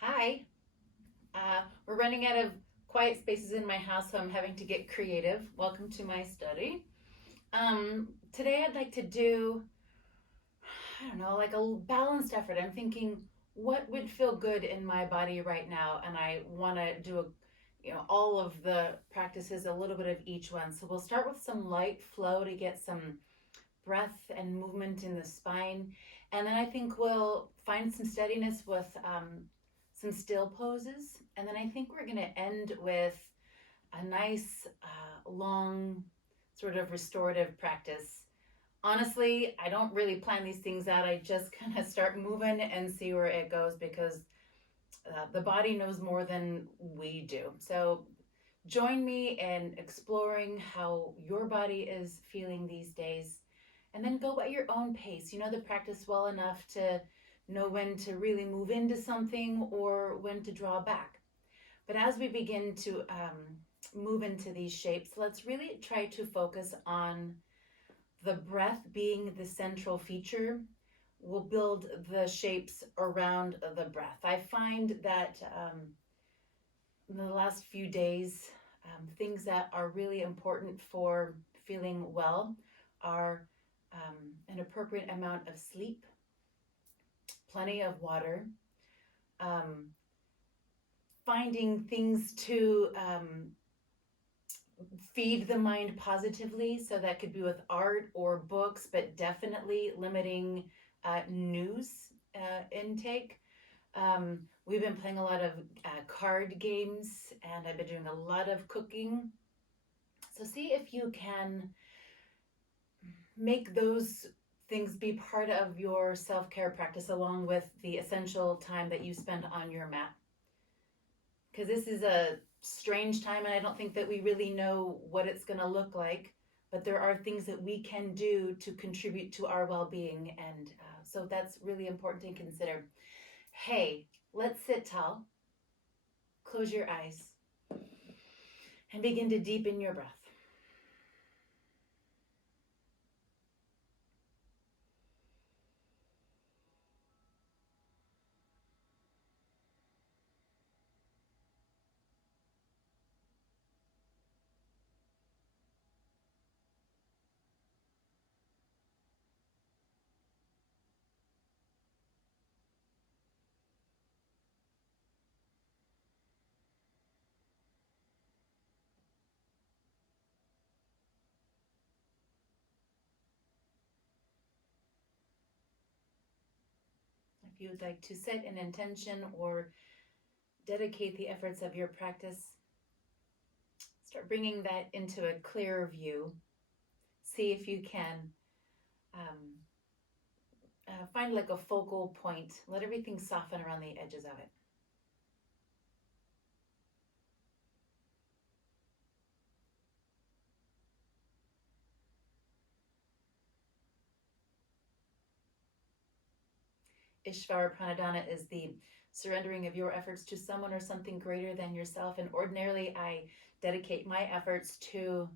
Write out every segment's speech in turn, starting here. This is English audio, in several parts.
Hi. We're running out of quiet spaces in my house, so I'm having to get creative. Welcome to my study. Today I'd like to do, I don't know, like a balanced effort. I'm thinking what would feel good in my body right now, and I want to do all of the practices, a little bit of each one. So we'll start with some light flow to get some breath and movement in the spine. And then I think we'll find some steadiness with some still poses. And then I think we're going to end with a nice, long, sort of restorative practice. Honestly, I don't really plan these things out. I just kind of start moving and see where it goes because the body knows more than we do. So join me in exploring how your body is feeling these days, and then go at your own pace. You know the practice well enough to know when to really move into something or when to draw back. But as we begin to move into these shapes, let's really try to focus on the breath being the central feature. We'll build the shapes around the breath. I find that in the last few days, things that are really important for feeling well are an appropriate amount of sleep, plenty of water, um, finding things to feed the mind positively. So that could be with art or books, but definitely limiting news intake. We've been playing a lot of card games, and I've been doing a lot of cooking. So see if you can make those things be part of your self-care practice along with the essential time that you spend on your mat. Because this is a strange time, and I don't think that we really know what it's going to look like, but there are things that we can do to contribute to our well-being, and so that's really important to consider. Hey, let's sit tall, close your eyes, and begin to deepen your breath. If you would like to set an intention or dedicate the efforts of your practice, start bringing that into a clearer view. See if you can um, find like a focal point. Let everything soften around the edges of it. Ishvara Pranadhana is the surrendering of your efforts to someone or something greater than yourself. And ordinarily, I dedicate my efforts to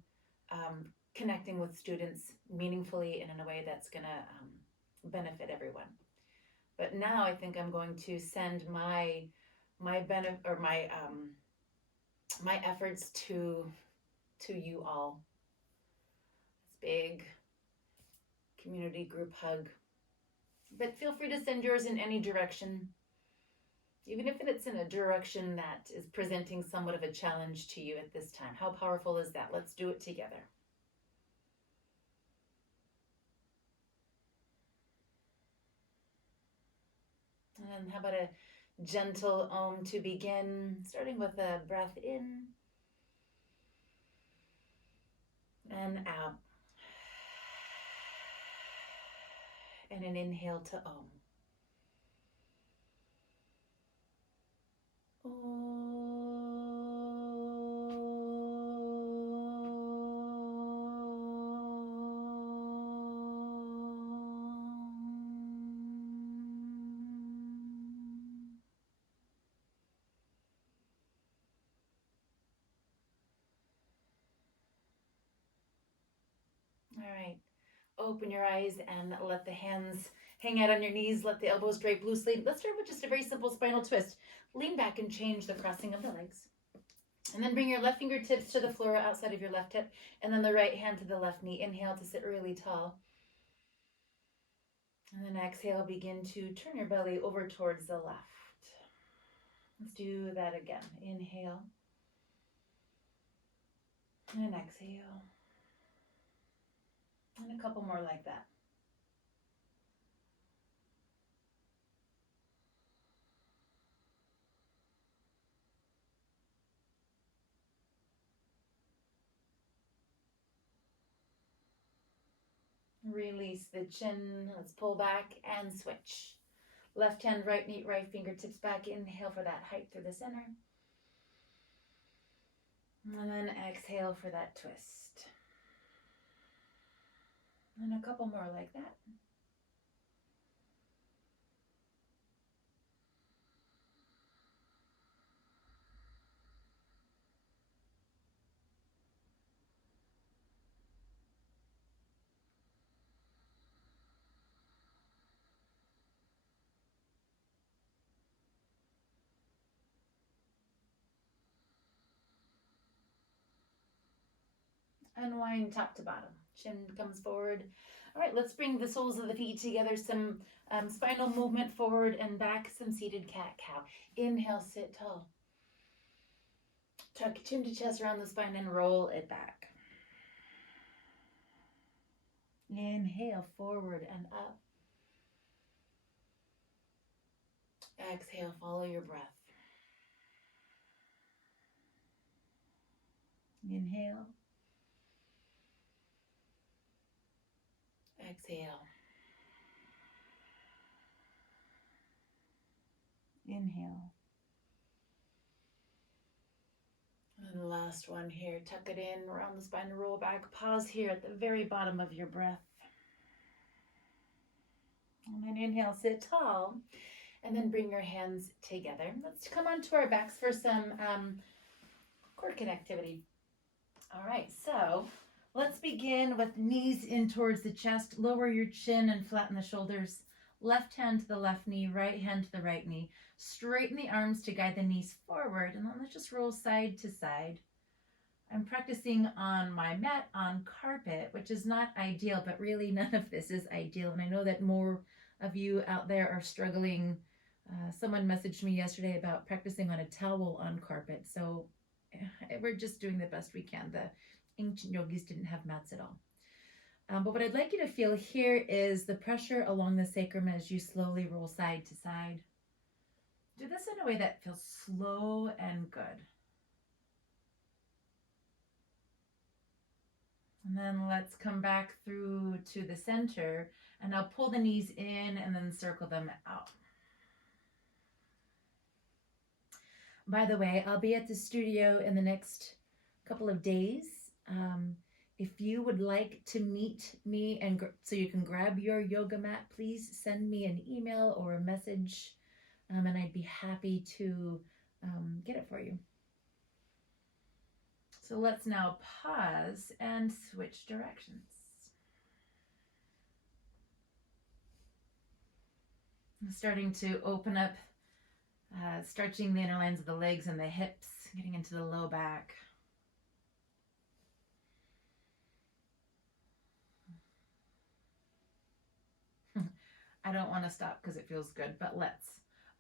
connecting with students meaningfully and in a way that's going to benefit everyone. But now I think I'm going to send my benefit or my efforts to you all. This big community group hug. But feel free to send yours in any direction, even if it's in a direction that is presenting somewhat of a challenge to you at this time. How powerful is that? Let's do it together. And how about a gentle Om to begin, starting with a breath in and out. And an inhale to Om. All right. open your eyes and let the hands hang out on your knees. Let the elbows drape loosely. Let's start with just a very simple spinal twist. Lean back and change the crossing of the legs. And then bring your left fingertips to the floor outside of your left hip, and then the right hand to the left knee. Inhale to sit really tall. And then exhale, begin to turn your belly over towards the left. Let's do that again. Inhale. And exhale. And a couple more like that. Release the chin. Let's pull back and switch. Left hand, right knee, right fingertips back. Inhale for that height through the center. And then exhale for that twist. And a couple more like that. Unwind top to bottom. Chin comes forward. All right, let's bring the soles of the feet together. Some spinal movement forward and back. Some seated cat-cow. Inhale, sit tall. Tuck chin to chest around the spine and roll it back. Inhale, forward and up. Exhale, follow your breath. Inhale. Exhale. Inhale. And the last one here. Tuck it in around the spine, roll back. Pause here at the very bottom of your breath. And then inhale, sit tall. And then bring your hands together. Let's come onto our backs for some core connectivity. All right, so let's begin with knees in towards the chest. Lower your chin and flatten the shoulders. Left hand to the left knee, right hand to the right knee. Straighten the arms to guide the knees forward, and then let's just roll side to side. I'm practicing on my mat on carpet, which is not ideal, but really none of this is ideal. And I know that more of you out there are struggling. Someone messaged me yesterday about practicing on a towel on carpet. So we're just doing the best we can. The ancient yogis didn't have mats at all. But what I'd like you to feel here is the pressure along the sacrum as you slowly roll side to side. Do this in a way that feels slow and good. And then let's come back through to the center, and now pull the knees in and then circle them out. By the way, I'll be at the studio in the next couple of days. If you would like to meet me and so you can grab your yoga mat, please send me an email or a message, and I'd be happy to get it for you. So let's now pause and switch directions. I'm starting to open up, stretching the inner lines of the legs and the hips, getting into the low back. I don't want to stop because it feels good, but let's.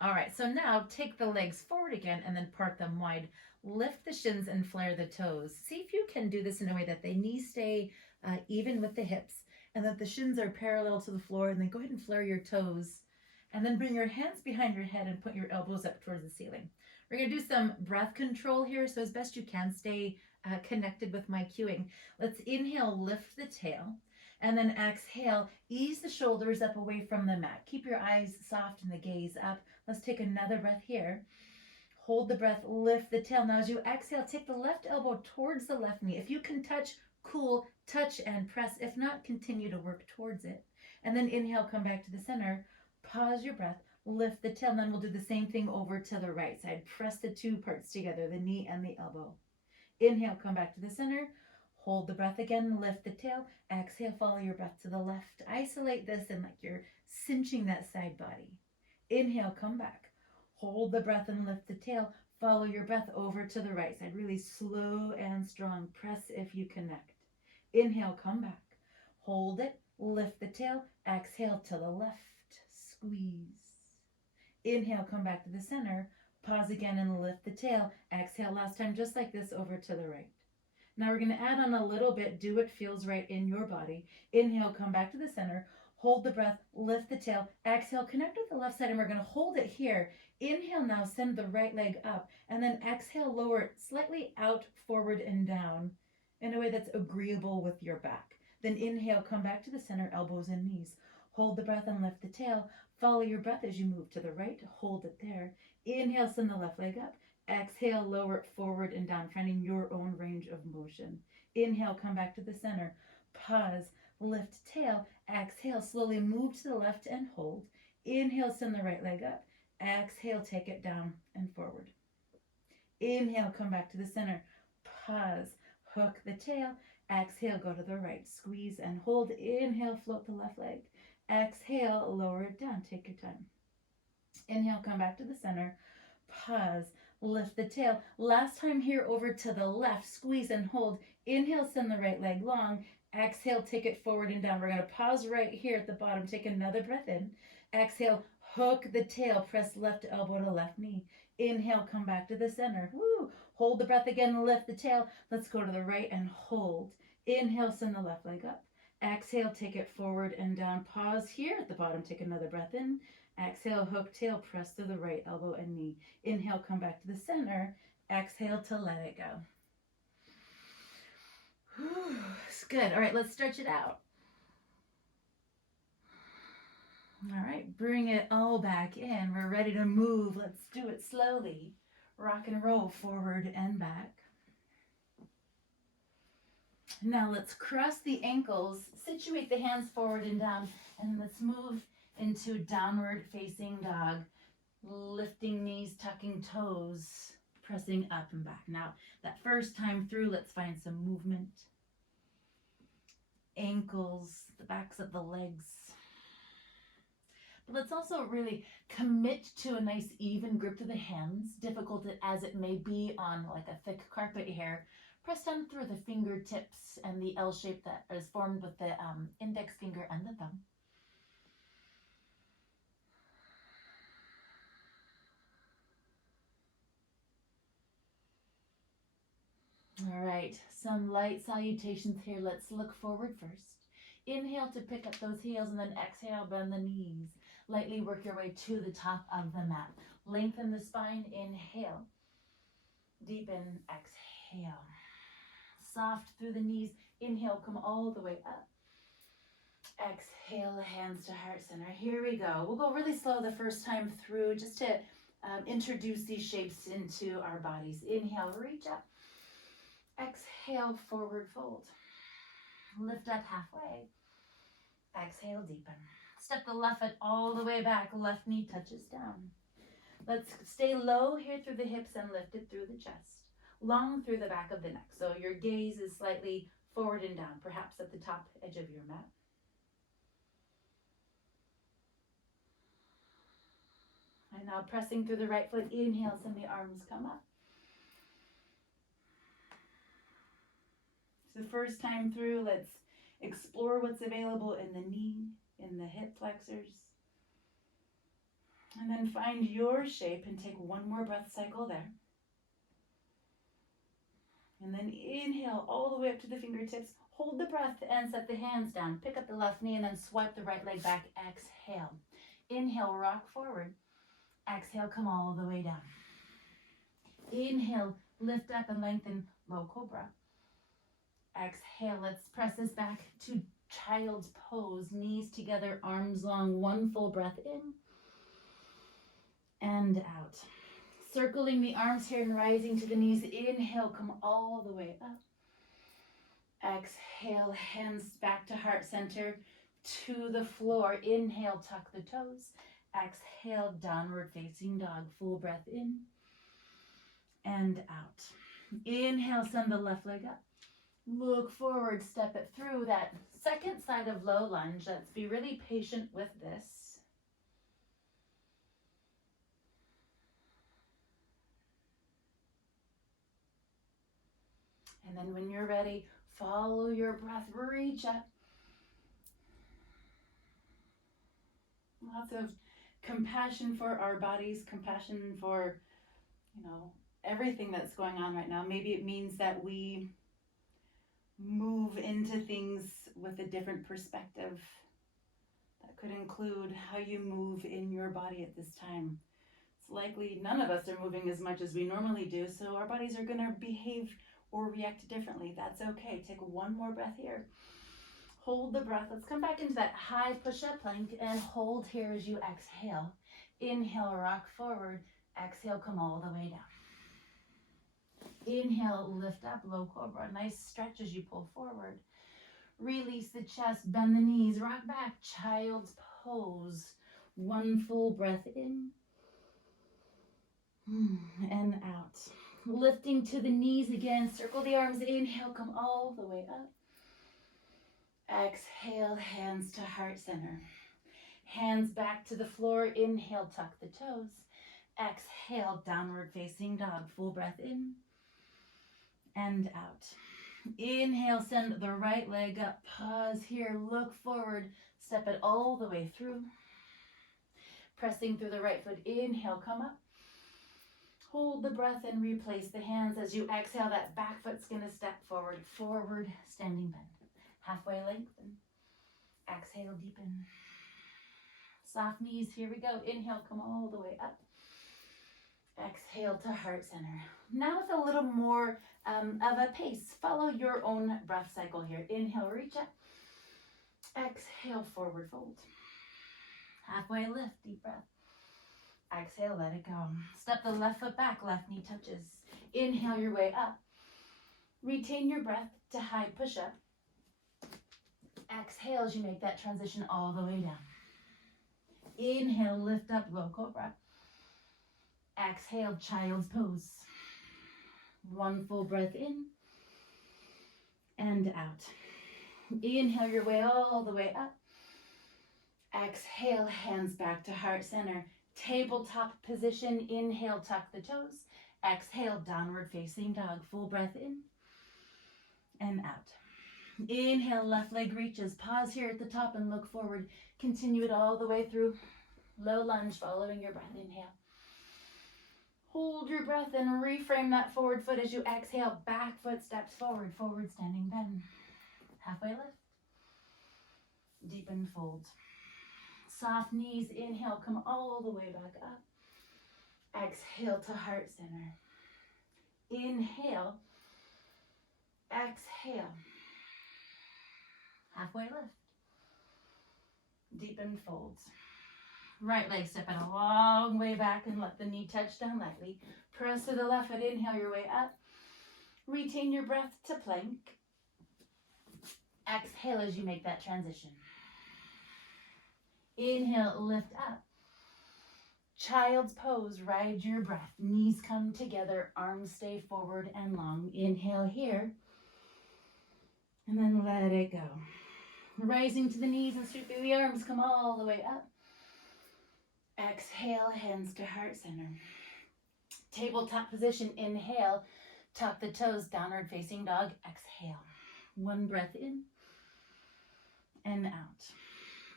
All right, so now take the legs forward again and then part them wide. Lift the shins and flare the toes. See if you can do this in a way that the knees stay even with the hips and that the shins are parallel to the floor, and then go ahead and flare your toes. And then bring your hands behind your head and put your elbows up towards the ceiling. We're going to do some breath control here, so as best you can stay connected with my cueing. Let's inhale, lift the tail. And then exhale, ease the shoulders up away from the mat. Keep your eyes soft and the gaze up. Let's take another breath here. Hold the breath, lift the tail. Now as you exhale, take the left elbow towards the left knee. If you can touch, cool, touch and press. If not, continue to work towards it. And then inhale, come back to the center. Pause your breath, lift the tail. And then we'll do the same thing over to the right side. Press the two parts together, the knee and the elbow. Inhale, come back to the center. Hold the breath again, lift the tail. Exhale, follow your breath to the left. Isolate this and like you're cinching that side body. Inhale, come back. Hold the breath and lift the tail. Follow your breath over to the right side. Really slow and strong. Press if you connect. Inhale, come back. Hold it, lift the tail. Exhale to the left. Squeeze. Inhale, come back to the center. Pause again and lift the tail. Exhale last time, just like this, over to the right. Now we're going to add on a little bit. Do what feels right in your body. Inhale, come back to the center. Hold the breath, lift the tail. Exhale, connect with the left side, and we're going to hold it here. Inhale now, send the right leg up, and then exhale, lower it slightly out, forward, and down in a way that's agreeable with your back. Then inhale, come back to the center, elbows and knees. Hold the breath and lift the tail. Follow your breath as you move to the right. Hold it there. Inhale, send the left leg up. Exhale, lower it forward and down, finding your own range of motion. Inhale, come back to the center. Pause, lift tail. Exhale, slowly move to the left and hold. Inhale, send the right leg up. Exhale, take it down and forward. Inhale, come back to the center. Pause, hook the tail. Exhale, go to the right. Squeeze and hold. Inhale, float the left leg. Exhale, lower it down. Take your time. Inhale, come back to the center. Pause, lift the tail. Last time here, over to the left. Squeeze and hold. Inhale, send the right leg long. Exhale, take it forward and down. We're going to pause right here at the bottom. Take another breath in. Exhale, hook the tail. Press left elbow to left knee. Inhale, come back to the center. Woo! Hold the breath again, lift the tail. Let's go to the right and hold. Inhale, send the left leg up. Exhale, take it forward and down. Pause here at the bottom. Take another breath in. Exhale, hook tail, press to the right elbow and knee. Inhale, come back to the center. Exhale to let it go. Whew, it's good. All right, let's stretch it out. All right, bring it all back in. We're ready to move. Let's do it slowly. Rock and roll forward and back. Now let's cross the ankles, situate the hands forward and down, and let's move into downward facing dog. Lifting knees, tucking toes, pressing up and back. Now, that first time through, let's find some movement. Ankles, the backs of the legs. But let's also really commit to a nice even grip to the hands, difficult as it may be on like a thick carpet here. Press down through the fingertips and the L shape that is formed with the index finger and the thumb. All right, some light salutations here. Let's look forward first. Inhale to pick up those heels, and then exhale, bend the knees. Lightly work your way to the top of the mat. Lengthen the spine, inhale. Deepen, exhale. Soft through the knees, inhale, come all the way up. Exhale, hands to heart center. Here we go. We'll go really slow the first time through just to introduce these shapes into our bodies. Inhale, reach up. Exhale, forward fold. Lift up halfway. Exhale, deepen. Step the left foot all the way back. Left knee touches down. Let's stay low here through the hips and lift it through the chest. Long through the back of the neck. So your gaze is slightly forward and down, perhaps at the top edge of your mat. And now pressing through the right foot. Inhale, send the arms come up. So first time through, let's explore what's available in the knee, in the hip flexors. And then find your shape and take one more breath cycle there. And then inhale all the way up to the fingertips. Hold the breath and set the hands down. Pick up the left knee and then swipe the right leg back. Exhale. Inhale, rock forward. Exhale, come all the way down. Inhale, lift up and lengthen, low cobra. Exhale, let's press this back to child's pose. Knees together, arms long. One full breath in and out. Circling the arms here and rising to the knees. Inhale, come all the way up. Exhale, hands back to heart center, to the floor. Inhale, tuck the toes. Exhale, downward facing dog. Full breath in and out. Inhale, send the left leg up. Look forward, step it through. That second side of low lunge, let's be really patient with this. And then when you're ready, follow your breath, reach up. Lots of compassion for our bodies, compassion for, everything that's going on right now. Maybe it means that we move into things with a different perspective. That could include how you move in your body at this time. It's likely none of us are moving as much as we normally do, so our bodies are going to behave or react differently. That's okay. Take one more breath here. Hold the breath. Let's come back into that high push-up plank and hold here as you exhale. Inhale, rock forward. Exhale, come all the way down. Inhale, lift up, low cobra. Nice stretch as you pull forward. Release the chest, bend the knees, rock back, child's pose. One full breath in and out. Lifting to the knees again, circle the arms, inhale, come all the way up. Exhale, hands to heart center. Hands back to the floor, inhale, tuck the toes. Exhale, downward facing dog, full breath in and out. Inhale, send the right leg up, pause here, look forward, step it all the way through. Pressing through the right foot, inhale, come up. Hold the breath and replace the hands. As you exhale, that back foot's gonna step forward, forward, standing bend. Halfway lengthen. Exhale, deepen. Soft knees, here we go. Inhale, come all the way up. Exhale to heart center. Now with a little more of a pace. Follow your own breath cycle here. Inhale, reach up. Exhale, forward fold. Halfway lift, deep breath. Exhale, let it go. Step the left foot back, left knee touches. Inhale your way up. Retain your breath to high push-up. Exhale as you make that transition all the way down. Inhale, lift up, low cobra. Exhale, child's pose. One full breath in and out. Inhale your way all the way up. Exhale, hands back to heart center. Tabletop position. Inhale, tuck the toes. Exhale, downward facing dog. Full breath in and out. Inhale, left leg reaches. Pause here at the top and look forward. Continue it all the way through. Low lunge, following your breath. Inhale. Hold your breath and reframe that forward foot as you exhale. Back foot steps forward, forward standing bend. Halfway lift. Deepen fold. Soft knees, inhale, come all the way back up. Exhale to heart center. Inhale. Exhale. Halfway lift. Deepen folds. Right leg step it a long way back and let the knee touch down lightly. Press to the left foot, inhale your way up. Retain your breath to plank. Exhale as you make that transition. Inhale, lift up. Child's pose, ride your breath. Knees come together, arms stay forward and long. Inhale here. And then let it go. Rising to the knees and sweeping the arms, come all the way up. Exhale, hands to heart center. Tabletop position, inhale. Tuck the toes, downward facing dog. Exhale. One breath in and out.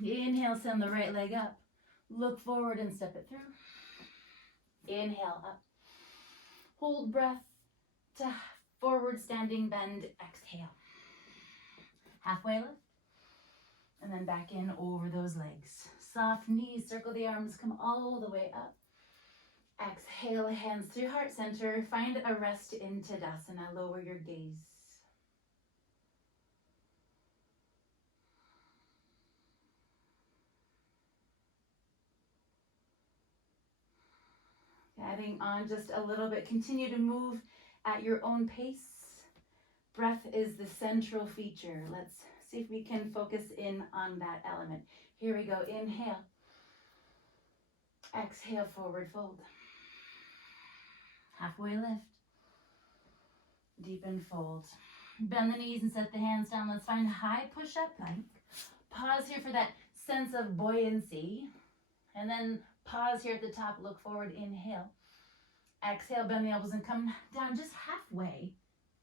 Inhale, send the right leg up. Look forward and step it through. Inhale, up. Hold breath to forward standing bend. Exhale. Halfway lift. And then back in over those legs. Soft knees, circle the arms, come all the way up. Exhale, hands through heart center. Find a rest in Tadasana. Lower your gaze. Adding on just a little bit. Continue to move at your own pace. Breath is the central feature. Let's see if we can focus in on that element. Here we go. Inhale. Exhale, forward fold. Halfway lift. Deepen fold. Bend the knees and set the hands down. Let's find high push-up plank. Pause here for that sense of buoyancy. And then pause here at the top, look forward, inhale. Exhale, bend the elbows and come down just halfway,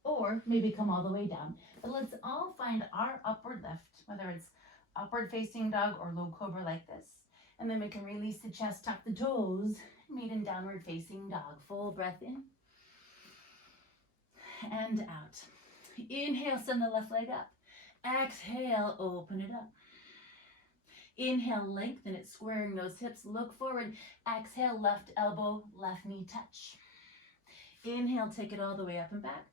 or maybe come all the way down. But let's all find our upward lift, whether it's upward facing dog or low cobra like this. And then we can release the chest, tuck the toes, meet in downward facing dog. Full breath in and out. Inhale, send the left leg up. Exhale, open it up. Inhale, lengthen it, squaring those hips. Look forward. Exhale, left elbow, left knee touch. Inhale, take it all the way up and back.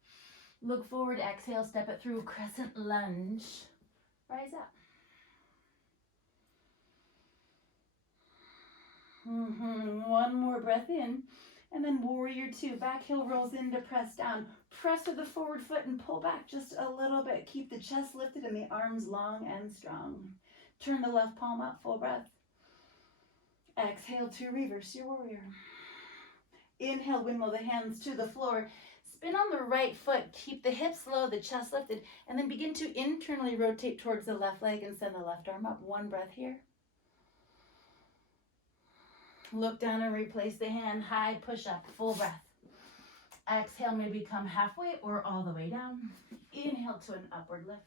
Look forward. Exhale, step it through. Crescent lunge. Rise up. One more breath in. And then warrior two. Back heel rolls into press down. Press with the forward foot and pull back just a little bit. Keep the chest lifted and the arms long and strong. Turn the left palm up, full breath. Exhale to reverse your warrior. Inhale, windmill the hands to the floor. Spin on the right foot. Keep the hips low, the chest lifted, and then begin to internally rotate towards the left leg and send the left arm up. One breath here. Look down and replace the hand. High push up, full breath. Exhale, maybe come halfway or all the way down. Inhale to an upward lift.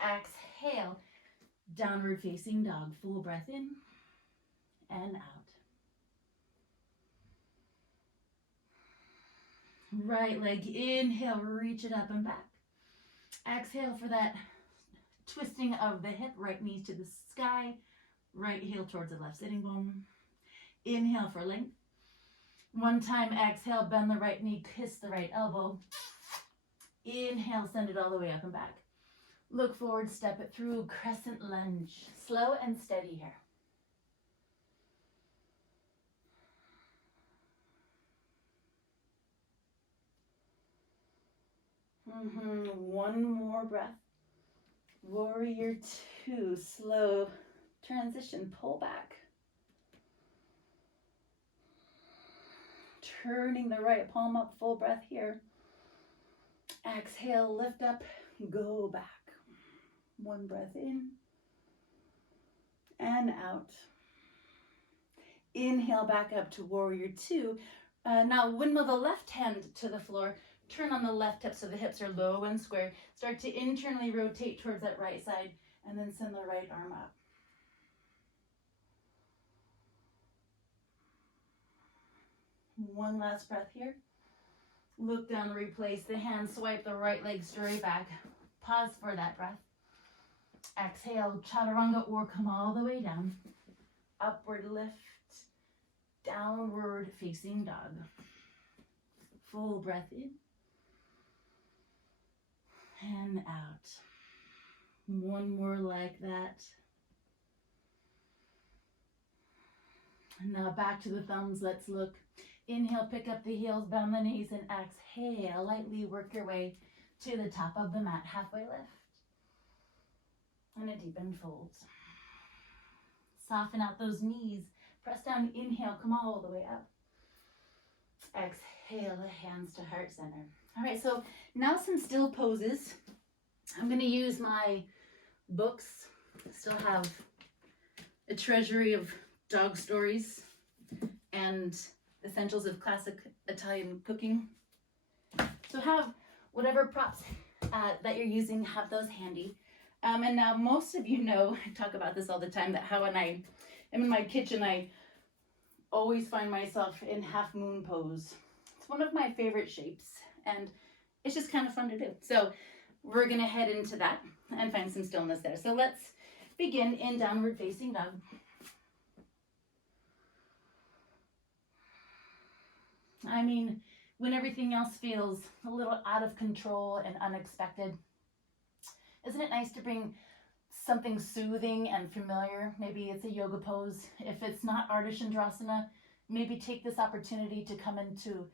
Exhale, downward facing dog. Full breath in and out. Right leg, inhale, reach it up and back. Exhale for that twisting of the hip, right knees to the sky, right heel towards the left sitting bone. Inhale for length. One time, exhale, bend the right knee, kiss the right elbow. Inhale, send it all the way up and back. Look forward, step it through, crescent lunge. Slow and steady here. One more breath. Warrior two, slow transition, pull back. Turning the right palm up, full breath here. Exhale, lift up, go back. One breath in and out. Inhale, back up to warrior two. Now windmill the left hand to the floor. Turn on the left hip so the hips are low and square. Start to internally rotate towards that right side and then send the right arm up. One last breath here. Look down, replace the hand, swipe the right leg straight back. Pause for that breath. Exhale, chaturanga or come all the way down. Upward lift, downward facing dog. Full breath in and out. One more like that. And now back to the thumbs, let's look. Inhale, pick up the heels, bend the knees, and exhale, lightly work your way to the top of the mat, halfway lift. And a deepened fold. Soften out those knees, press down, inhale, come all the way up. Exhale, hands to heart center. All right, so now some still poses. I'm going to use my books. Still have a treasury of dog stories and essentials of classic Italian cooking. So have whatever props that you're using, have those handy. And now most of you know, I talk about this all the time, that how when I am in my kitchen, I always find myself in half moon pose. It's one of my favorite shapes and it's just kind of fun to do. So we're gonna head into that and find some stillness there. So let's begin in downward facing dog. I mean, when everything else feels a little out of control and unexpected, isn't it nice to bring something soothing and familiar? Maybe it's a yoga pose. If it's not Ardha Chandrasana, maybe take this opportunity to come into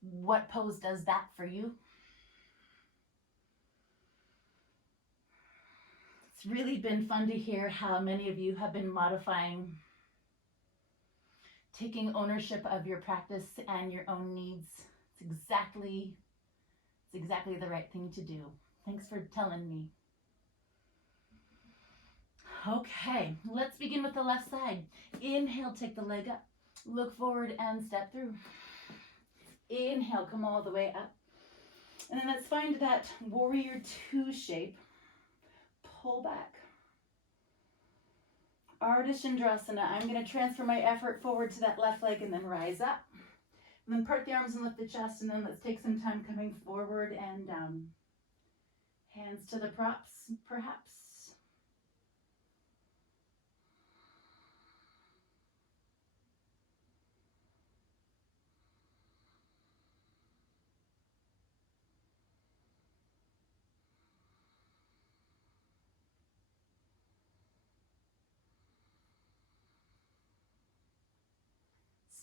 what pose does that for you. It's really been fun to hear how many of you have been modifying, taking ownership of your practice and your own needs. It's It's exactly the right thing to do. Thanks for telling me. Okay, let's begin with the left side. Inhale, take the leg up. Look forward and step through. Inhale, come all the way up. And then let's find that warrior two shape. Pull back. Ardha Chandrasana. I'm going to transfer my effort forward to that left leg and then rise up. And then part the arms and lift the chest, and then let's take some time coming forward and down. Hands to the props, perhaps.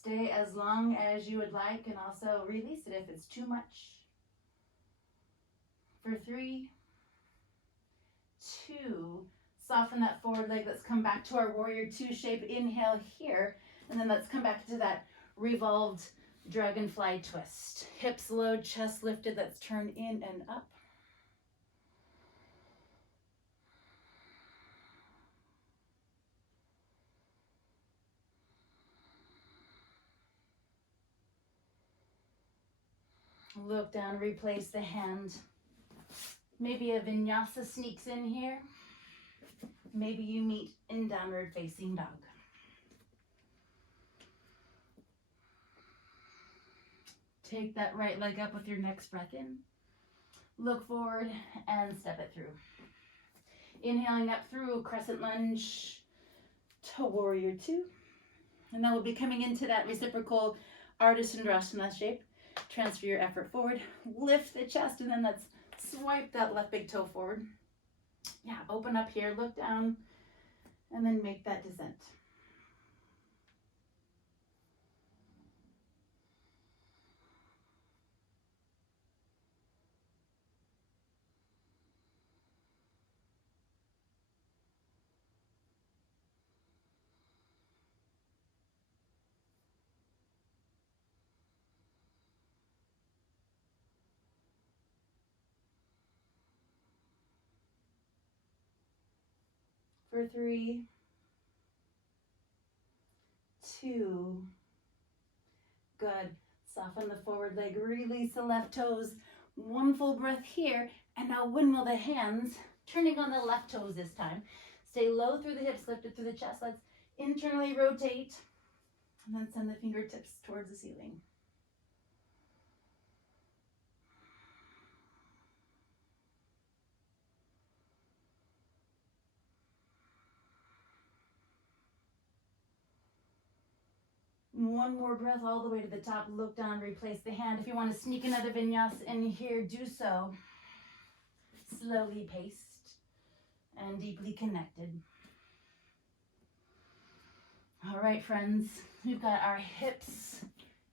Stay as long as you would like, and also release it if it's too much. For 3, 2, soften that forward leg. Let's come back to our warrior two shape. Inhale here, and then let's come back to that revolved dragonfly twist. Hips low, chest lifted. Let's turn in and up. Look down, replace the hand. Maybe a vinyasa sneaks in here. Maybe you meet in downward facing dog. Take that right leg up with your next breath in. Look forward and step it through. Inhaling up through crescent lunge to warrior two. And then we'll be coming into that reciprocal Ardha Chandrasana shape. Transfer your effort forward, lift the chest, and then let's swipe that left big toe forward. Yeah, open up here, look down, and then make that descent. For 3, 2, good. Soften the forward leg, release the left toes. One full breath here, and now windmill the hands, turning on the left toes this time. Stay low through the hips, lifted through the chest. Let's internally rotate, and then send the fingertips towards the ceiling. One more breath all the way to the top. Look down, replace the hand. If you want to sneak another vinyasa in here, do so. Slowly paced and deeply connected. All right, friends, we've got our hips,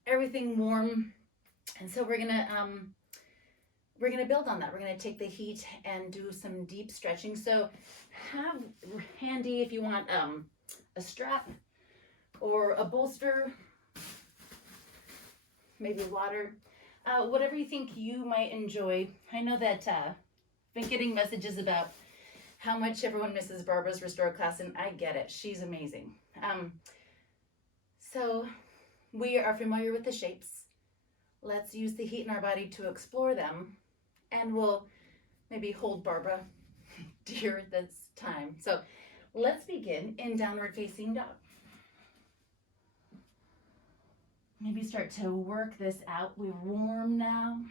everything warm, and so we're gonna build on that. We're gonna take the heat and do some deep stretching. So have handy, if you want a strap or a bolster, maybe water, whatever you think you might enjoy. I know that I've been getting messages about how much everyone misses Barbara's Restore class, and I get it. She's amazing. So we are familiar with the shapes. Let's use the heat in our body to explore them, and we'll maybe hold Barbara dear this time. So let's begin in downward facing dog. Maybe start to work this out. We're warm now.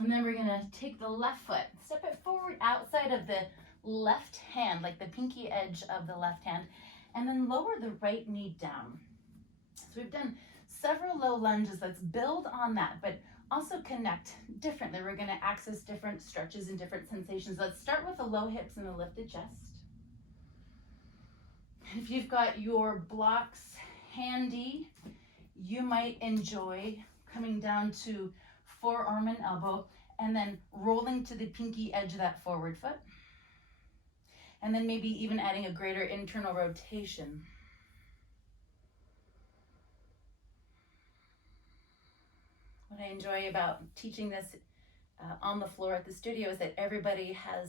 And then we're gonna take the left foot, step it forward outside of the left hand, like the pinky edge of the left hand, and then lower the right knee down. So we've done several low lunges. Let's build on that, but also connect differently. We're gonna access different stretches and different sensations. Let's start with the low hips and a lifted chest. If you've got your blocks handy, you might enjoy coming down to forearm and elbow, and then rolling to the pinky edge of that forward foot. And then maybe even adding a greater internal rotation. What I enjoy about teaching this on the floor at the studio is that everybody has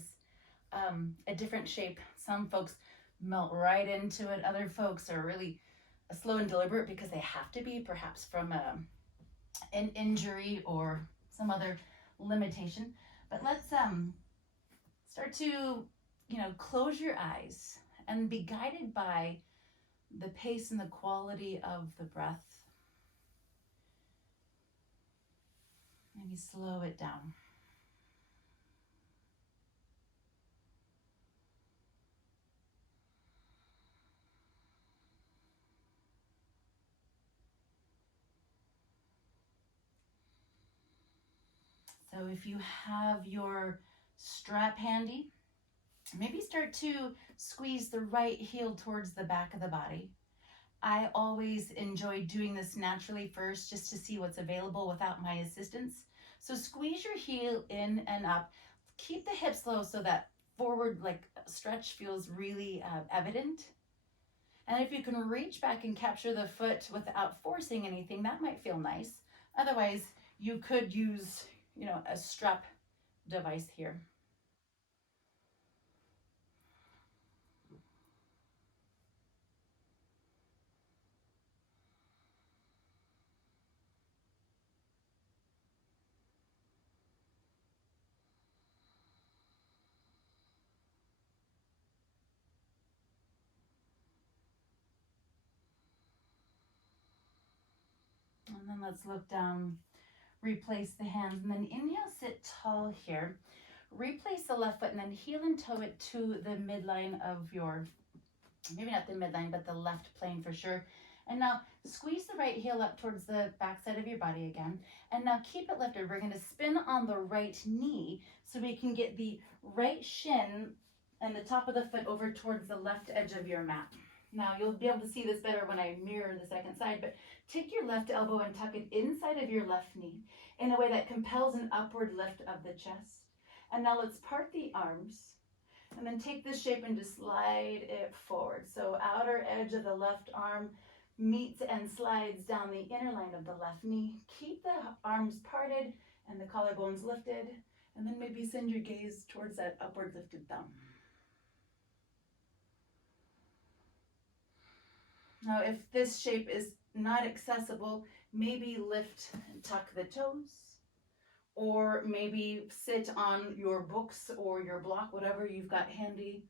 a different shape. Some folks melt right into it. Other folks are really slow and deliberate because they have to be, perhaps from an injury or some other limitation. But let's start to, close your eyes and be guided by the pace and the quality of the breath. Maybe slow it down. So if you have your strap handy, maybe start to squeeze the right heel towards the back of the body. I always enjoy doing this naturally first, just to see what's available without my assistance. So squeeze your heel in and up. Keep the hips low so that forward stretch feels really evident. And if you can reach back and capture the foot without forcing anything, that might feel nice. Otherwise, you could use, a strap device here. And then let's look down, replace the hands, and then inhale, sit tall here. Replace the left foot and then heel and toe it to the midline of your, maybe not the midline, but the left plane for sure. And now squeeze the right heel up towards the backside of your body again. And now keep it lifted. We're going to spin on the right knee so we can get the right shin and the top of the foot over towards the left edge of your mat. Now you'll be able to see this better when I mirror the second side, but take your left elbow and tuck it inside of your left knee in a way that compels an upward lift of the chest. And now let's part the arms and then take this shape and just slide it forward. So outer edge of the left arm meets and slides down the inner line of the left knee. Keep the arms parted and the collarbones lifted, and then maybe send your gaze towards that upward lifted thumb. Now, if this shape is not accessible, maybe lift and tuck the toes, or maybe sit on your books or your block, whatever you've got handy.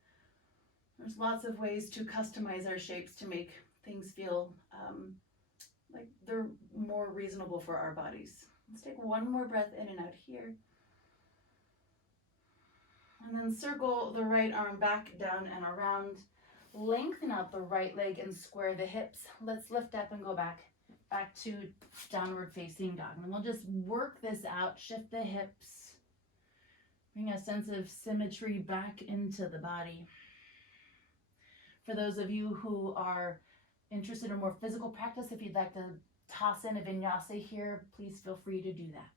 There's lots of ways to customize our shapes to make things feel like they're more reasonable for our bodies. Let's take one more breath in and out here. And then circle the right arm back, down, and around. Lengthen out the right leg and square the hips. Let's lift up and go back to downward facing dog. And we'll just work this out, shift the hips, bring a sense of symmetry back into the body. For those of you who are interested in more physical practice, if you'd like to toss in a vinyasa here, please feel free to do that.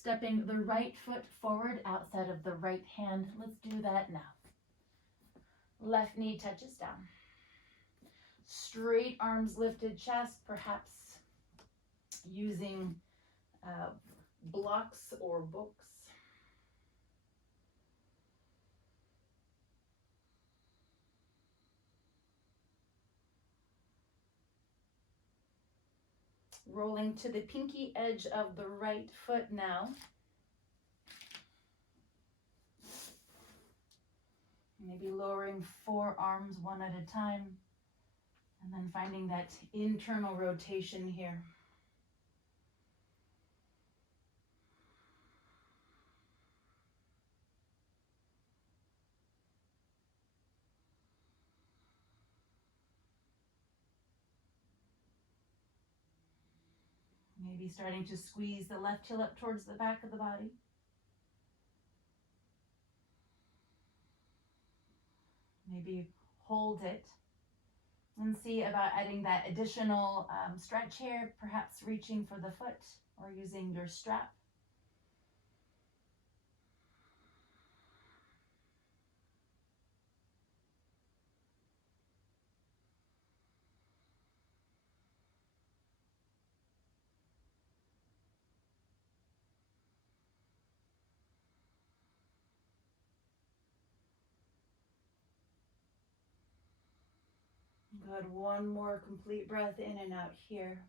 Stepping the right foot forward outside of the right hand. Let's do that now. Left knee touches down. Straight arms lifted, chest, perhaps using blocks or books. Rolling to the pinky edge of the right foot now. Maybe lowering forearms one at a time, and then finding that internal rotation here. Maybe starting to squeeze the left heel up towards the back of the body. Maybe hold it and see about adding that additional stretch here, perhaps reaching for the foot or using your strap. Good. One more complete breath in and out here.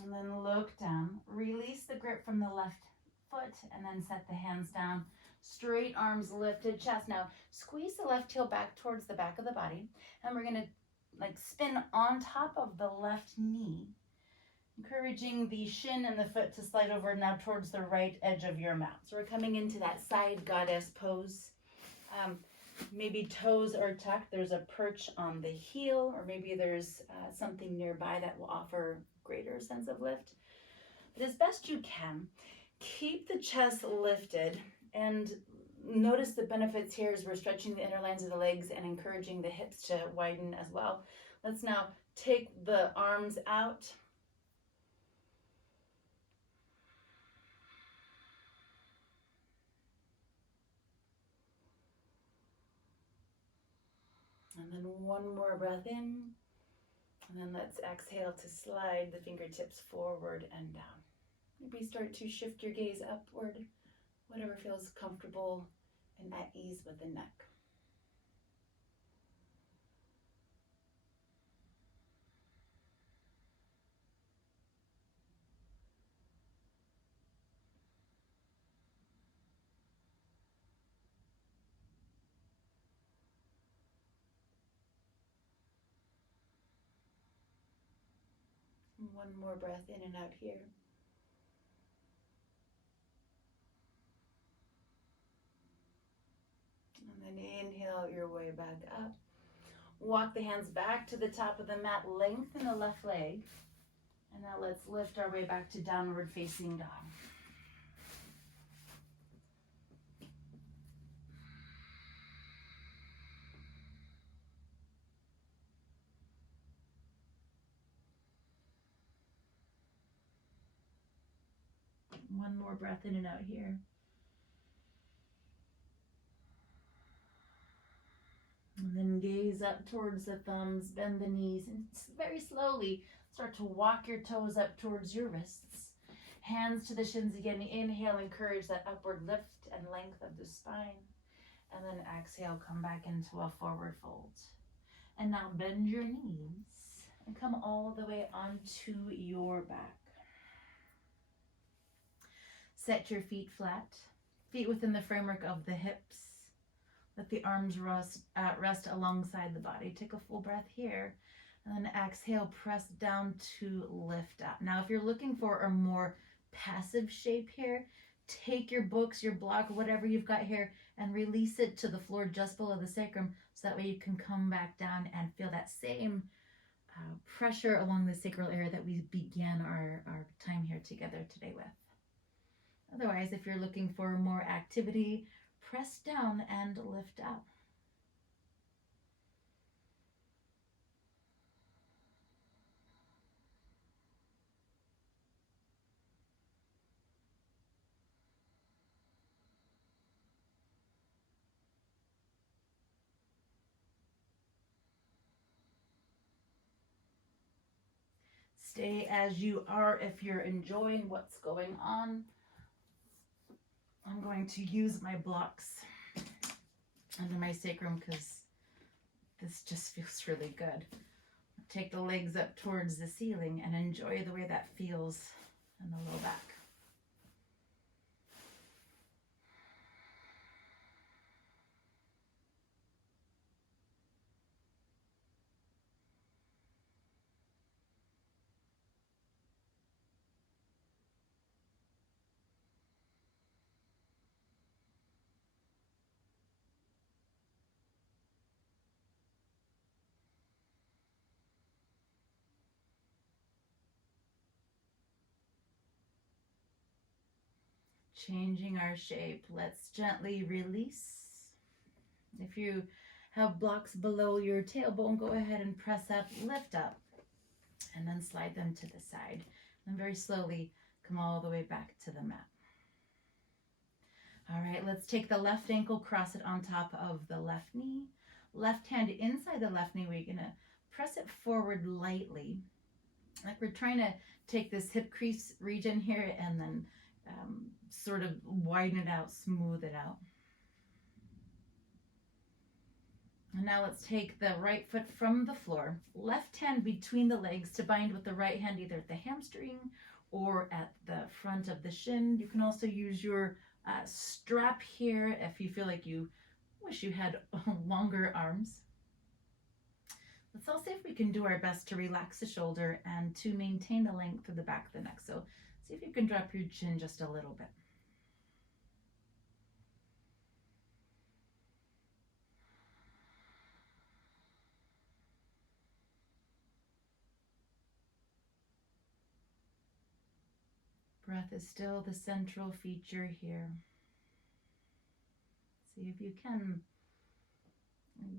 And then look down. Release the grip from the left foot and then set the hands down. Straight arms lifted, chest. Now squeeze the left heel back towards the back of the body. And we're going to like spin on top of the left knee, encouraging the shin and the foot to slide over now towards the right edge of your mat. So we're coming into that side goddess pose. Maybe toes are tucked. There's a perch on the heel, or maybe there's something nearby that will offer greater sense of lift. But as best you can, keep the chest lifted and notice the benefits here as we're stretching the inner lines of the legs and encouraging the hips to widen as well. Let's now take the arms out. And then one more breath in. And then let's exhale to slide the fingertips forward and down. Maybe start to shift your gaze upward, whatever feels comfortable and at ease with the neck. One more breath in and out here. And then inhale your way back up. Walk the hands back to the top of the mat, lengthen the left leg. And now let's lift our way back to downward facing dog. One more breath in and out here. And then gaze up towards the thumbs, bend the knees, and very slowly start to walk your toes up towards your wrists. Hands to the shins again. Inhale, encourage that upward lift and length of the spine. And then exhale, come back into a forward fold. And now bend your knees and come all the way onto your back. Set your feet flat, feet within the framework of the hips. Let the arms rest alongside the body. Take a full breath here. And then exhale, press down to lift up. Now, if you're looking for a more passive shape here, take your books, your block, whatever you've got here, and release it to the floor just below the sacrum. So that way you can come back down and feel that same pressure along the sacral area that we began our time here together today with. Otherwise, if you're looking for more activity, press down and lift up. Stay as you are if you're enjoying what's going on. I'm going to use my blocks under my sacrum because this just feels really good. Take the legs up towards the ceiling and enjoy the way that feels in the low back. Changing our shape, let's gently release. If you have blocks below your tailbone, go ahead and press up, lift up, and then slide them to the side. And very slowly come all the way back to the mat. All right, let's take the left ankle, cross it on top of the left knee. Left hand inside the left knee, we're gonna press it forward lightly. Like we're trying to take this hip crease region here and then sort of widen it out, smooth it out. And now let's take the right foot from the floor, left hand between the legs to bind with the right hand either at the hamstring or at the front of the shin. You can also use your strap here if you feel like you wish you had longer arms. Let's all see if we can do our best to relax the shoulder and to maintain the length through the back of the neck. So see if you can drop your chin just a little bit. Breath is still the central feature here. See if you can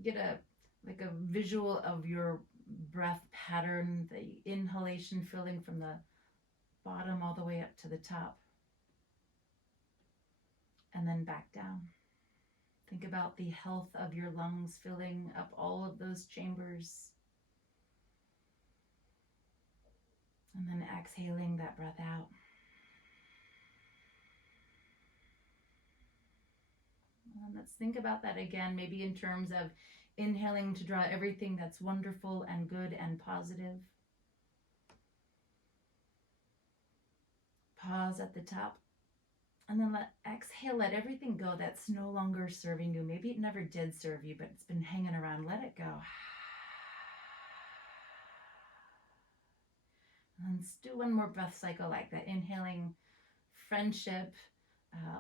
get a visual of your breath pattern, the inhalation filling from the bottom all the way up to the top, and then back down. Think about the health of your lungs filling up all of those chambers. And then exhaling that breath out. And let's think about that again, maybe in terms of inhaling to draw everything that's wonderful and good and positive. Pause at the top. And then exhale, let everything go that's no longer serving you. Maybe it never did serve you, but it's been hanging around. Let it go. And let's do one more breath cycle like that. Inhaling friendship,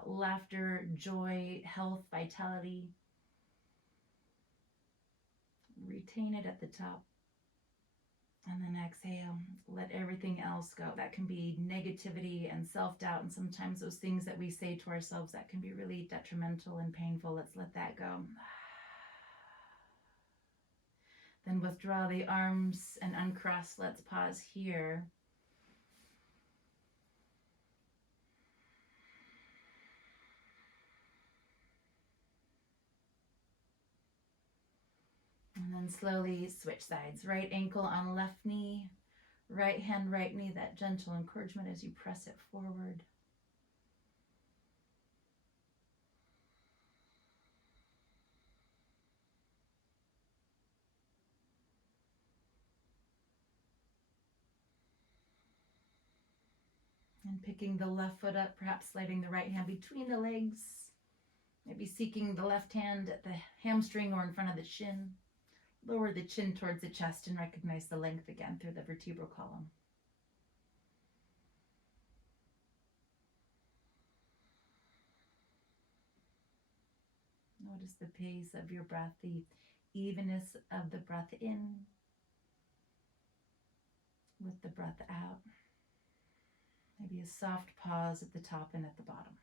laughter, joy, health, vitality. Retain it at the top. And then exhale, let everything else go. That can be negativity and self-doubt, and sometimes those things that we say to ourselves that can be really detrimental and painful. Let's let that go. Then withdraw the arms and uncross. Let's pause here. And then slowly switch sides. Right ankle on left knee, right hand, right knee, that gentle encouragement as you press it forward. And picking the left foot up, perhaps sliding the right hand between the legs. Maybe seeking the left hand at the hamstring or in front of the shin. Lower the chin towards the chest and recognize the length again through the vertebral column. Notice the pace of your breath, the evenness of the breath in with the breath out. Maybe a soft pause at the top and at the bottom.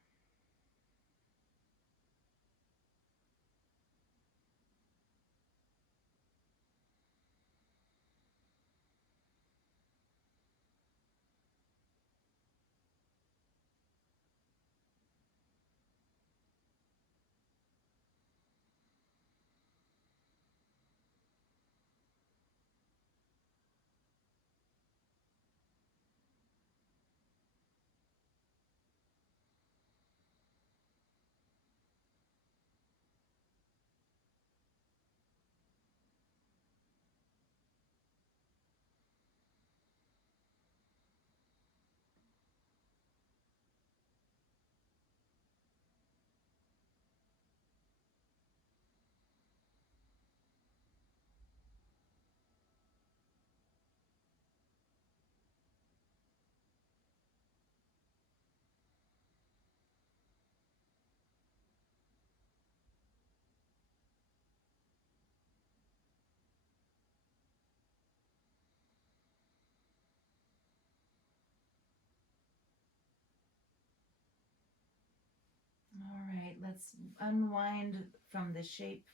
All right, let's unwind from the shape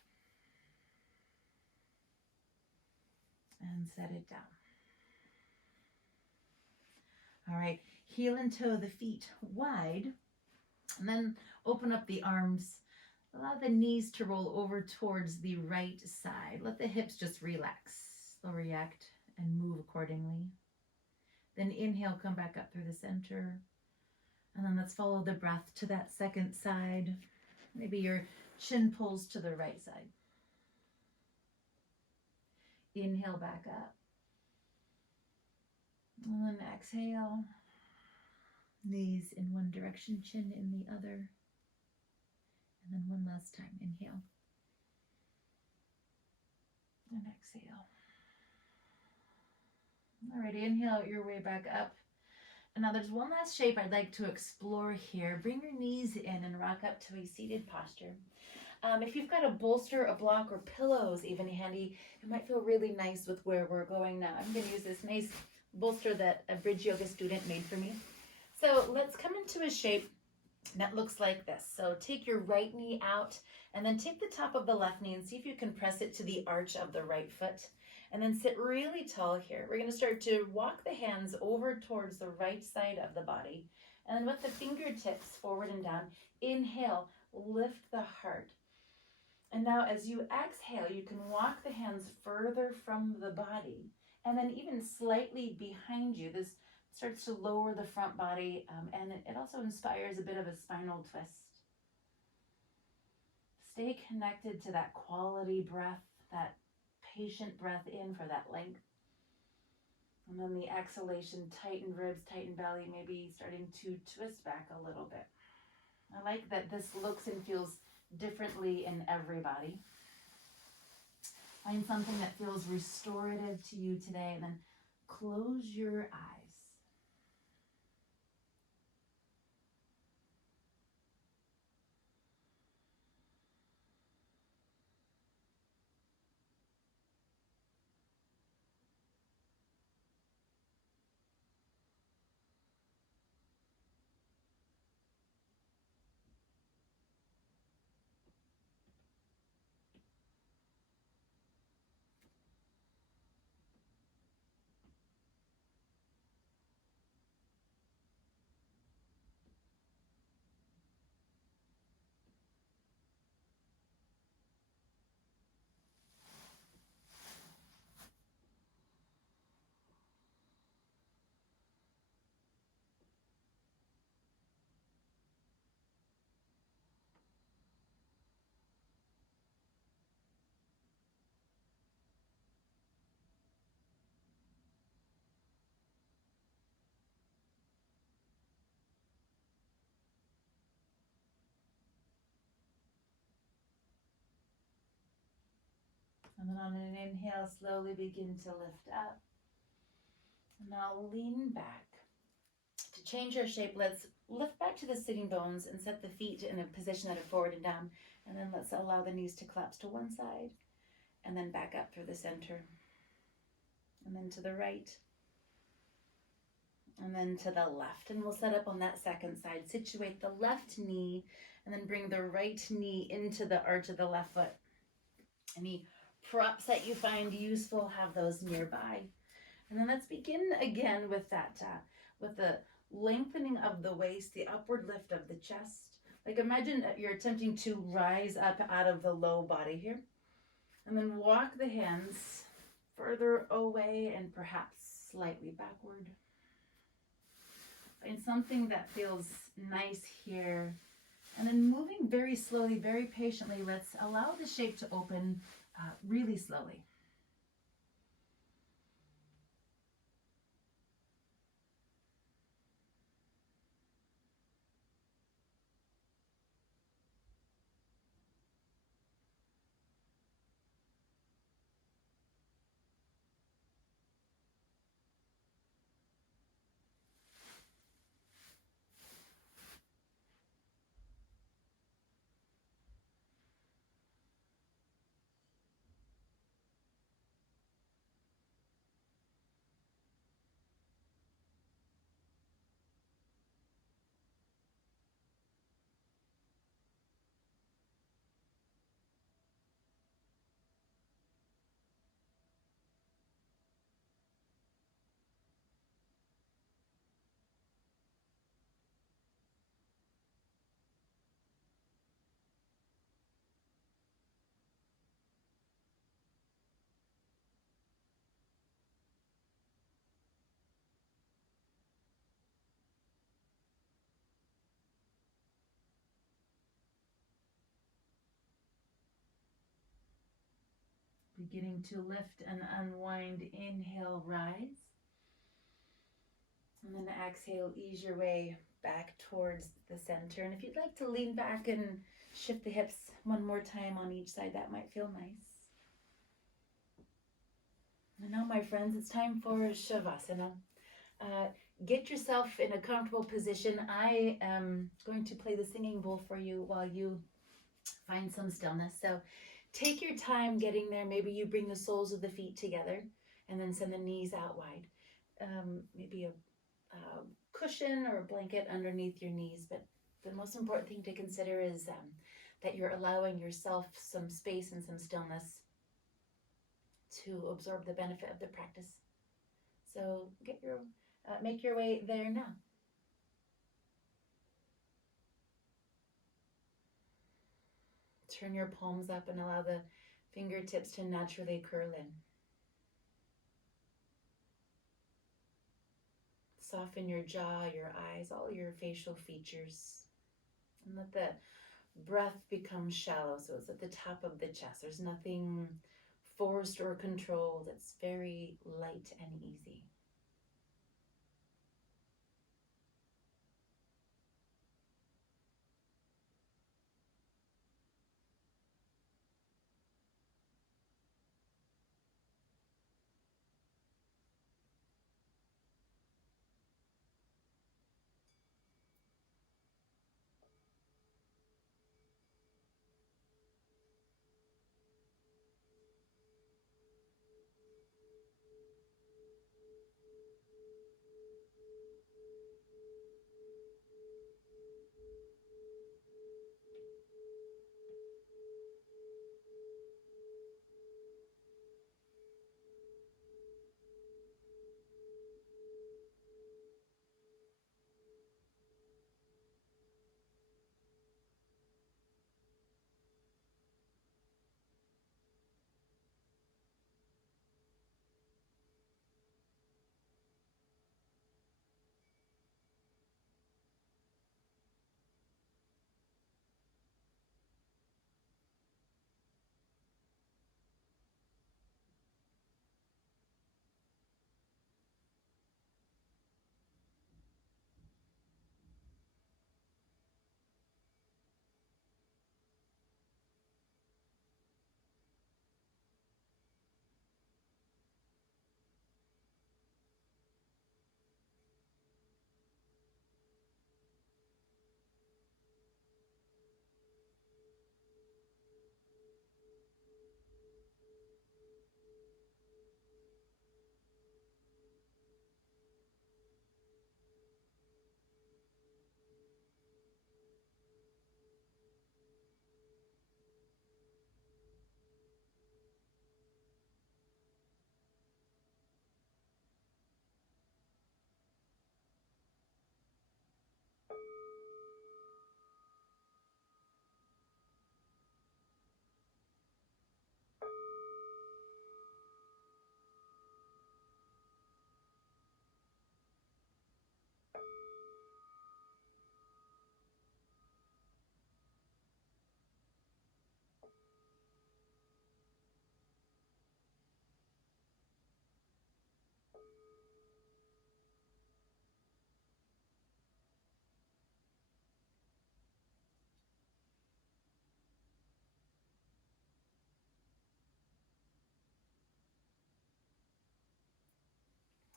and set it down. All right, heel and toe the feet wide, and then open up the arms. Allow the knees to roll over towards the right side. Let the hips just relax. They'll react and move accordingly. Then inhale, come back up through the center. And then let's follow the breath to that second side. Maybe your chin pulls to the right side. Inhale back up. And then exhale. Knees in one direction, chin in the other. And then one last time. Inhale. And exhale. Alrighty, inhale your way back up. And now there's one last shape I'd like to explore here. Bring your knees in and rock up to a seated posture. If you've got a bolster, a block, or pillows even handy, it might feel really nice with where we're going now. I'm going to use this nice bolster that a bridge yoga student made for me. So let's come into a shape that looks like this. So take your right knee out and then take the top of the left knee and see if you can press it to the arch of the right foot. And then sit really tall here. We're going to start to walk the hands over towards the right side of the body. And then with the fingertips forward and down, inhale, lift the heart. And now as you exhale, you can walk the hands further from the body and then even slightly behind you. This starts to lower the front body and it also inspires a bit of a spinal twist. Stay connected to that quality breath, that patient breath in for that length. And then the exhalation, tighten ribs, tighten belly, maybe starting to twist back a little bit. I like that this looks and feels differently in everybody. Find something that feels restorative to you today and then close your eyes. And then on an inhale, slowly begin to lift up. And now lean back. To change our shape, let's lift back to the sitting bones and set the feet in a position that are forward and down. And then let's allow the knees to collapse to one side and then back up through the center. And then to the right. And then to the left. And we'll set up on that second side. Situate the left knee and then bring the right knee into the arch of the left foot. Any props that you find useful, have those nearby. And then let's begin again with that, with the lengthening of the waist, the upward lift of the chest. Like imagine that you're attempting to rise up out of the low body here. And then walk the hands further away and perhaps slightly backward. Find something that feels nice here. And then moving very slowly, very patiently, let's allow the shape to open really slowly. Beginning to lift and unwind. Inhale, rise. And then exhale, ease your way back towards the center. And if you'd like to lean back and shift the hips one more time on each side, that might feel nice. And now, my friends, it's time for Shavasana. Get yourself in a comfortable position. I am going to play the singing bowl for you while you find some stillness. So take your time getting there. Maybe you bring the soles of the feet together and then send the knees out wide. Maybe a cushion or a blanket underneath your knees. But the most important thing to consider is that you're allowing yourself some space and some stillness to absorb the benefit of the practice. So make your way there now. Turn your palms up and allow the fingertips to naturally curl in. Soften your jaw, your eyes, all your facial features. And let the breath become shallow, so it's at the top of the chest. There's nothing forced or controlled. It's very light and easy.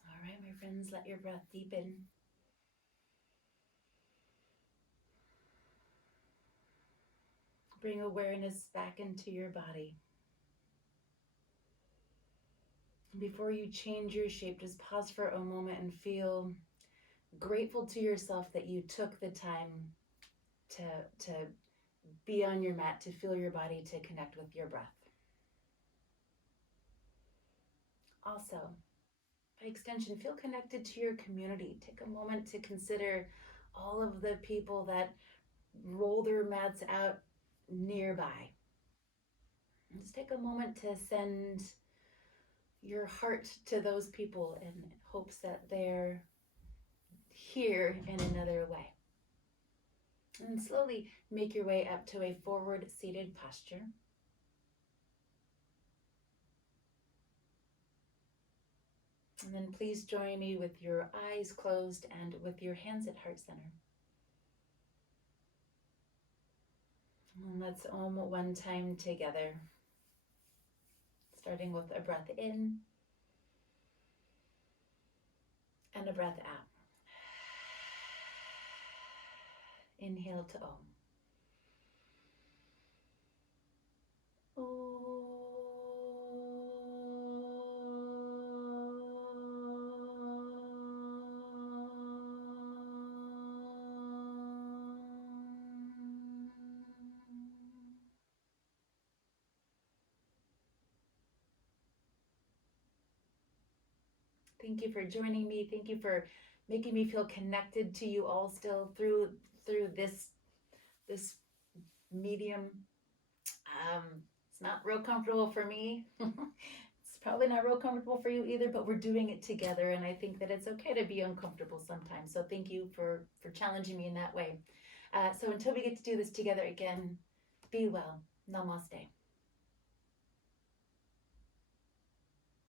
All right, my friends, let your breath deepen. Bring awareness back into your body. Before you change your shape, just pause for a moment and feel grateful to yourself that you took the time to be on your mat, to feel your body, to connect with your breath. Also, by extension, feel connected to your community. Take a moment to consider all of the people that roll their mats out nearby. And just take a moment to send your heart to those people in hopes that they're here in another way. And slowly make your way up to a forward seated posture. And then please join me with your eyes closed and with your hands at heart center. And let's Om one time together. Starting with a breath in and a breath out. Inhale to Om. Thank you for joining me. Thank you for making me feel connected to you all still through this medium. It's not real comfortable for me. It's probably not real comfortable for you either, but we're doing it together, and I think that it's okay to be uncomfortable sometimes. So thank you for challenging me in that way. So until we get to do this together again, be well. Namaste.